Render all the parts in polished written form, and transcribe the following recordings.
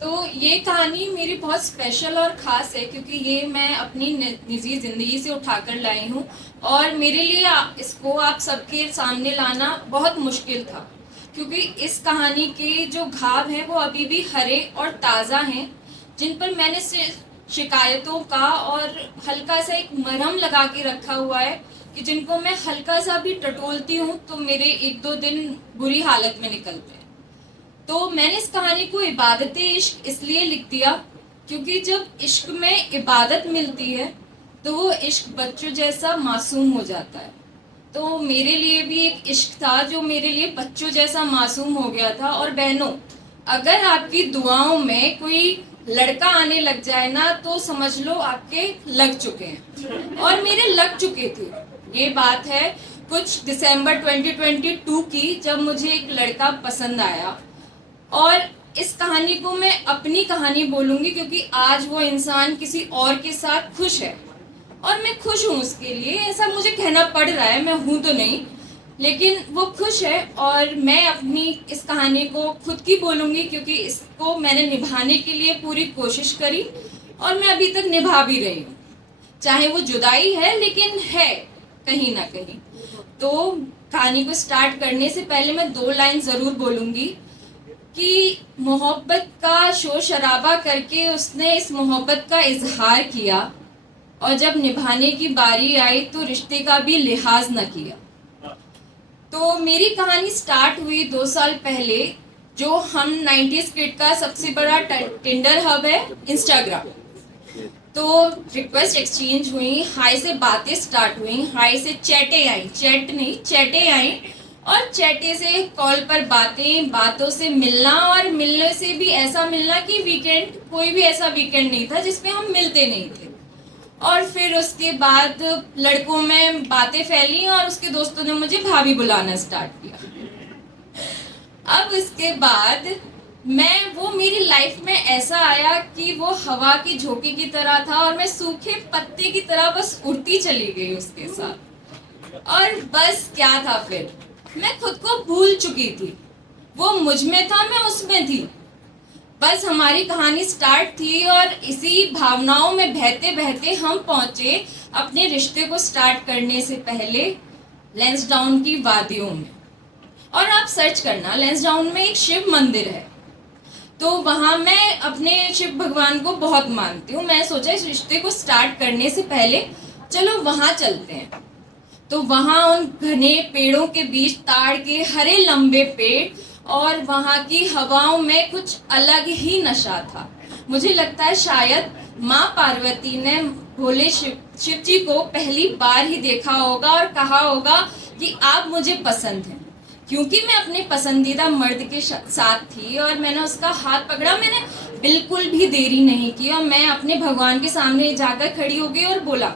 तो ये कहानी मेरी बहुत स्पेशल और ख़ास है क्योंकि ये मैं अपनी निजी ज़िंदगी से उठाकर लाई हूँ और मेरे लिए इसको आप सबके सामने लाना बहुत मुश्किल था क्योंकि इस कहानी के जो घाव हैं वो अभी भी हरे और ताज़ा हैं, जिन पर मैंने शिकायतों का और हल्का सा एक मरहम लगा के रखा हुआ है कि जिनको मैं हल्का सा भी टटोलती हूँ तो मेरे एक दो दिन बुरी हालत में निकलते हैं। तो मैंने इस कहानी को इबादत इश्क इसलिए लिख दिया क्योंकि जब इश्क में इबादत मिलती है तो वो इश्क बच्चों जैसा मासूम हो जाता है। तो मेरे लिए भी एक इश्क था जो मेरे लिए बच्चों जैसा मासूम हो गया था। और बहनों, अगर आपकी दुआओं में कोई लड़का आने लग जाए ना तो समझ लो आपके लग चुके हैं, और मेरे लग चुके थे। ये बात है कुछ दिसंबर 2022 की, जब मुझे एक लड़का पसंद आया। और इस कहानी को मैं अपनी कहानी बोलूंगी क्योंकि आज वो इंसान किसी और के साथ खुश है और मैं खुश हूँ उसके लिए। ऐसा मुझे कहना पड़ रहा है, मैं हूँ तो नहीं, लेकिन वो खुश है और मैं अपनी इस कहानी को खुद की बोलूंगी क्योंकि इसको मैंने निभाने के लिए पूरी कोशिश करी और मैं अभी तक निभा भी रही हूँ। चाहे वो जुदाई है लेकिन है कहीं ना कहीं। तो कहानी को स्टार्ट करने से पहले मैं 2 लाइन ज़रूर बोलूँगी कि मोहब्बत का शोर शराबा करके उसने इस मोहब्बत का इजहार किया और जब निभाने की बारी आई तो रिश्ते का भी लिहाज न किया। तो मेरी कहानी स्टार्ट हुई 2 साल पहले, जो हम 90s किड का सबसे बड़ा टिंडर हब है इंस्टाग्राम। तो रिक्वेस्ट एक्सचेंज हुई, हाय से बातें स्टार्ट हुई, हाय से चैटें आई, चैट नहीं चैटें आई, और चैटे से कॉल पर बातें, बातों से मिलना, और मिलने से भी ऐसा मिलना कि वीकेंड, कोई भी ऐसा वीकेंड नहीं था जिसमें हम मिलते नहीं थे। और फिर उसके बाद लड़कों में बातें फैली और उसके दोस्तों ने मुझे भाभी बुलाना स्टार्ट किया। अब इसके बाद वो मेरी लाइफ में ऐसा आया कि वो हवा की झोंके की तरह था और मैं सूखे पत्ते की तरह बस उड़ती चली गई उसके साथ। और बस क्या था, फिर मैं खुद को भूल चुकी थी। वो मुझ में था, मैं उसमें थी। बस हमारी कहानी स्टार्ट थी और इसी भावनाओं में बहते बहते हम पहुंचे अपने रिश्ते को स्टार्ट करने से पहले लैंसडाउन की वादियों में। और आप सर्च करना, लैंसडाउन में एक शिव मंदिर है। तो वहाँ मैं अपने शिव भगवान को बहुत मानती हूँ। मैं सोचा इस रिश्ते को स्टार्ट करने से पहले चलो वहाँ चलते हैं। तो वहाँ उन घने पेड़ों के बीच ताड़ के हरे लंबे पेड़ और वहाँ की हवाओं में कुछ अलग ही नशा था। मुझे लगता है शायद माँ पार्वती ने भोले शिव जी को पहली बार ही देखा होगा और कहा होगा कि आप मुझे पसंद हैं, क्योंकि मैं अपने पसंदीदा मर्द के साथ थी और मैंने उसका हाथ पकड़ा। मैंने बिल्कुल भी देरी नहीं की और मैं अपने भगवान के सामने जाकर खड़ी हो गई और बोला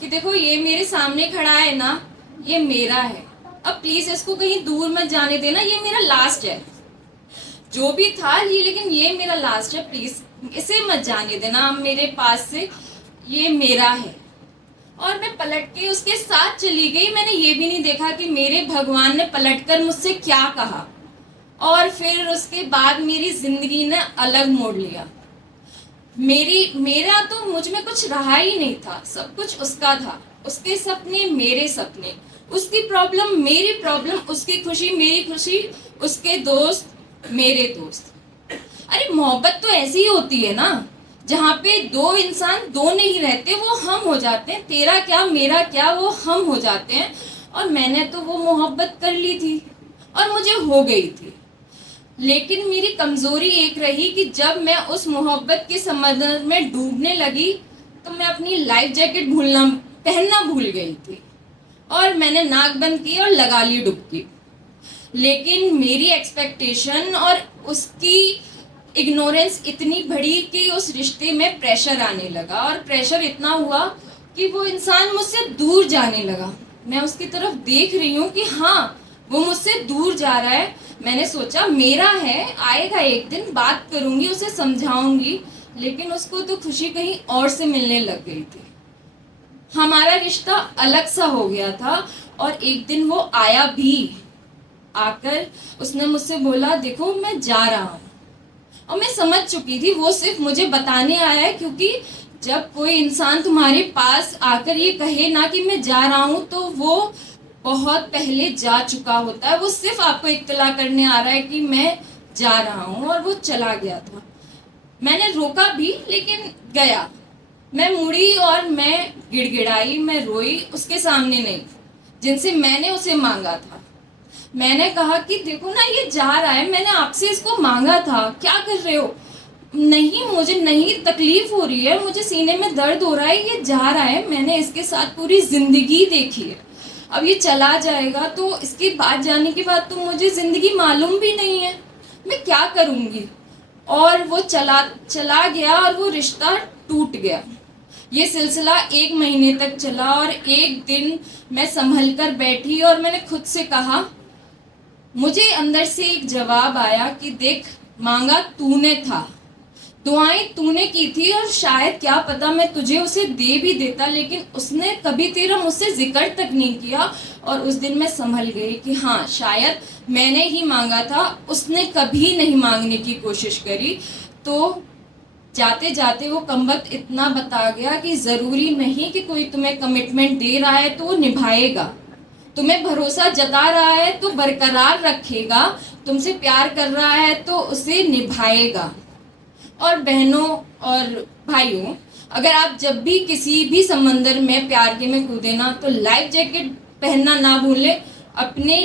कि देखो, ये मेरे सामने खड़ा है ना, ये मेरा है। अब प्लीज इसको कहीं दूर मत जाने देना, ये मेरा लास्ट है। जो भी था ये, लेकिन ये मेरा लास्ट है, प्लीज इसे मत जाने देना अब मेरे पास से, ये मेरा है। और मैं पलट के उसके साथ चली गई। मैंने ये भी नहीं देखा कि मेरे भगवान ने पलटकर मुझसे क्या कहा। और फिर उसके बाद मेरी जिंदगी ने अलग मोड़ लिया। मेरा तो मुझ में कुछ रहा ही नहीं था, सब कुछ उसका था। उसके सपने मेरे सपने, उसकी प्रॉब्लम मेरी प्रॉब्लम, उसकी खुशी मेरी खुशी, उसके दोस्त मेरे दोस्त। अरे मोहब्बत तो ऐसी ही होती है ना, जहाँ पे 2 इंसान 2 नहीं रहते, वो हम हो जाते हैं। तेरा क्या मेरा क्या, वो हम हो जाते हैं। और मैंने तो वो मोहब्बत कर ली थी और मुझे हो गई थी। लेकिन मेरी कमजोरी एक रही कि जब मैं उस मोहब्बत के समंदर में डूबने लगी तो मैं अपनी लाइफ जैकेट पहनना भूल गई थी और मैंने नाक बंद की और लगा ली डुबकी। लेकिन मेरी एक्सपेक्टेशन और उसकी इग्नोरेंस इतनी बढ़ी कि उस रिश्ते में प्रेशर आने लगा, और प्रेशर इतना हुआ कि वो इंसान मुझसे दूर जाने लगा। मैं उसकी तरफ देख रही हूँ कि हाँ, वो मुझसे दूर जा रहा है। मैंने सोचा मेरा है, आएगा एक दिन, बात करूंगी, उसे समझाऊंगी। लेकिन उसको तो खुशी कहीं और से मिलने लग गई थी। हमारा रिश्ता अलग सा हो गया था। और एक दिन वो आया भी। आकर उसने मुझसे बोला, देखो मैं जा रहा हूँ। और मैं समझ चुकी थी, वो सिर्फ मुझे बताने आया है, क्योंकि जब कोई इंसान तुम्हारे पास आकर ये कहे ना कि मैं जा रहा हूँ, तो वो बहुत पहले जा चुका होता है। वो सिर्फ आपको इत्तला करने आ रहा है कि मैं जा रहा हूँ, और वो चला गया था। मैंने रोका भी, लेकिन गया। मैं मुड़ी और मैं गिड़गिड़ाई, मैं रोई, उसके सामने नहीं, जिनसे मैंने उसे मांगा था। मैंने कहा कि देखो ना, ये जा रहा है, मैंने आपसे इसको मांगा था, क्या कर रहे हो? नहीं, मुझे नहीं, तकलीफ हो रही है, मुझे सीने में दर्द हो रहा है, ये जा रहा है, मैंने इसके साथ पूरी जिंदगी देखी है, अब ये चला जाएगा तो इसके बाद जाने के बाद तो मुझे जिंदगी मालूम भी नहीं है, मैं क्या करूंगी? और वो चला गया और वो रिश्ता टूट गया। ये सिलसिला 1 महीने तक चला, और एक दिन मैं संभल कर बैठी और मैंने खुद से कहा, मुझे अंदर से एक जवाब आया कि देख, मांगा तूने था, दुआएं तूने की थी, और शायद क्या पता मैं तुझे उसे दे भी देता, लेकिन उसने कभी तेरा मुझसे जिक्र तक नहीं किया। और उस दिन मैं संभल गई कि हाँ, शायद मैंने ही मांगा था, उसने कभी नहीं मांगने की कोशिश करी। तो जाते जाते वो कमबख्त इतना बता गया कि ज़रूरी नहीं कि कोई तुम्हें कमिटमेंट दे रहा है तो वो निभाएगा, तुम्हें भरोसा जता रहा है तो बरकरार रखेगा, तुमसे प्यार कर रहा है तो उसे निभाएगा। और बहनों और भाइयों, अगर आप जब भी किसी भी समंदर में प्यार के में कूदे ना, तो लाइफ जैकेट पहनना ना भूलें, अपने